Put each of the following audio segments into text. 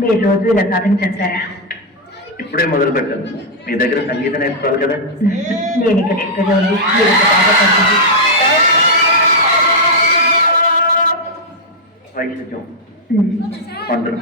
మీరు రోజు ఇలా సాధించేస్తారా? ఇప్పుడే మొదలు పెట్టాను. మీ దగ్గర సంగీతం నేర్చుకోవాలి కదా. నేను ఇక్కడ ఎక్కడో వైశిష్యం పంటలు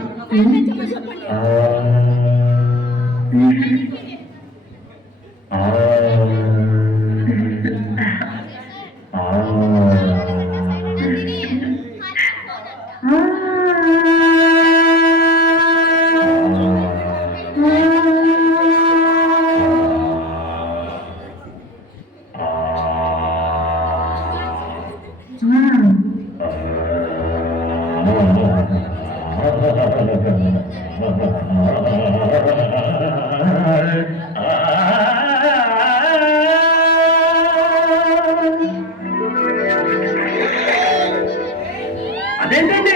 అదేంటండి,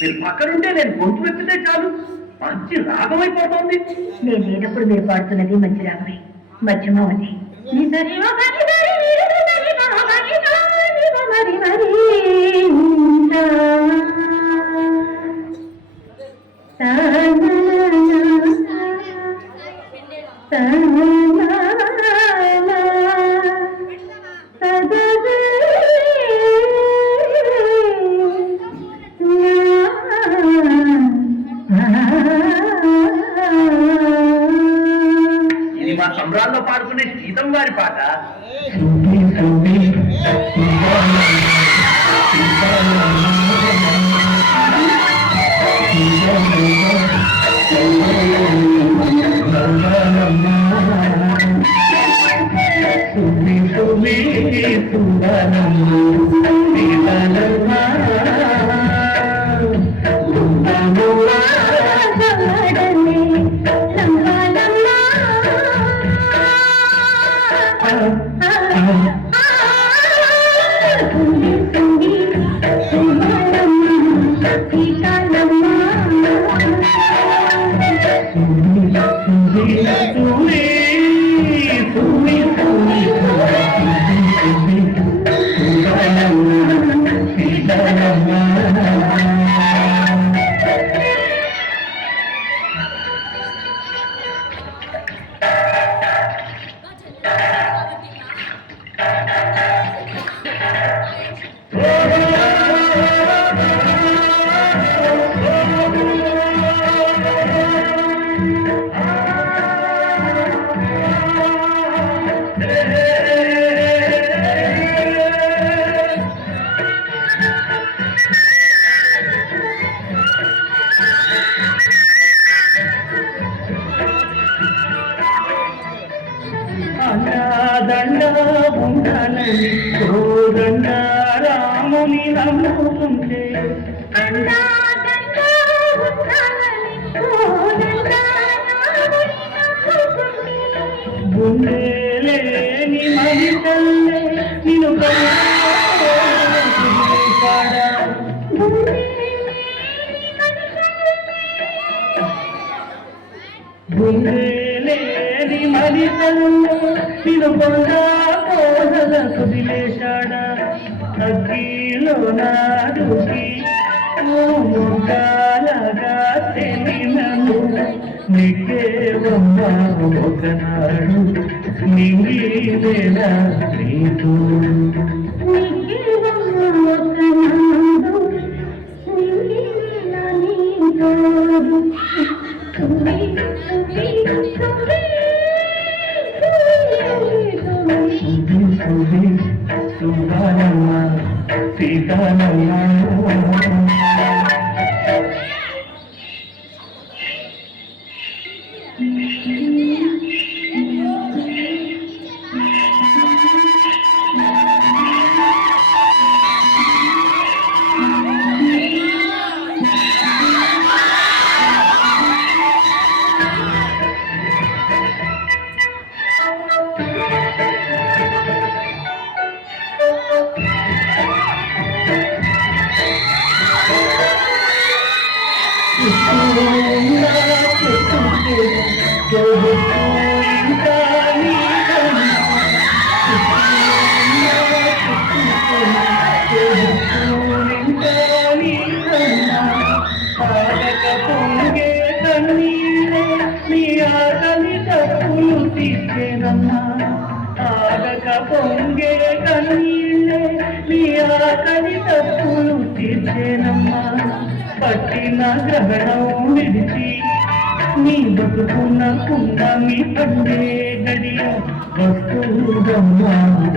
మీరు పక్కనుంటే నేను గొంతు వెప్పితే చాలు మంచి రాగమైపోతుంది. నేను లేనప్పుడు మీరు పాడుతున్నది మంచి రాగమే, మధ్యమా ఉంది. ఇది మా సంబరాల్లో పాడుకునే సీతం గారి పాట. రాముని నమ్ముకుంటే గుండెలేని మనిషల్లే నిన్ను గుండెలేని మనిషల్లే నిన్ను కోదల కుదిలేశాడా అగ్గిలో నాడుకి ముఖాలగా తెలినను నీకేవమ్మా ఒకనాడు నింగిలేనా నీతో సుధానమ్మ సీతానమ్మ నా చెప్పుతే చెబుతూ ఇంకా నీ కన్నా పాలక పొంగే కన్నీళ్ళే నీ ఆకలి తప్పులు తీర్చేనమ్మా పాలక పొంగే కన్నీళ్ళే నీ ఆకలి తప్పులు తీర్చేనమ్మా పట్టిన గ్రహణం విడిచి నీ బతుకున్న పుణ్యాన్ని పండే గడియ వస్తువుదమ్మా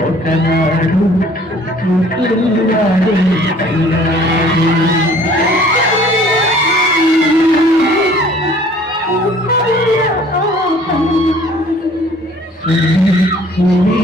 ఒకనాడు చూస్తున్నాడే అన్నాడు సూర్యుడు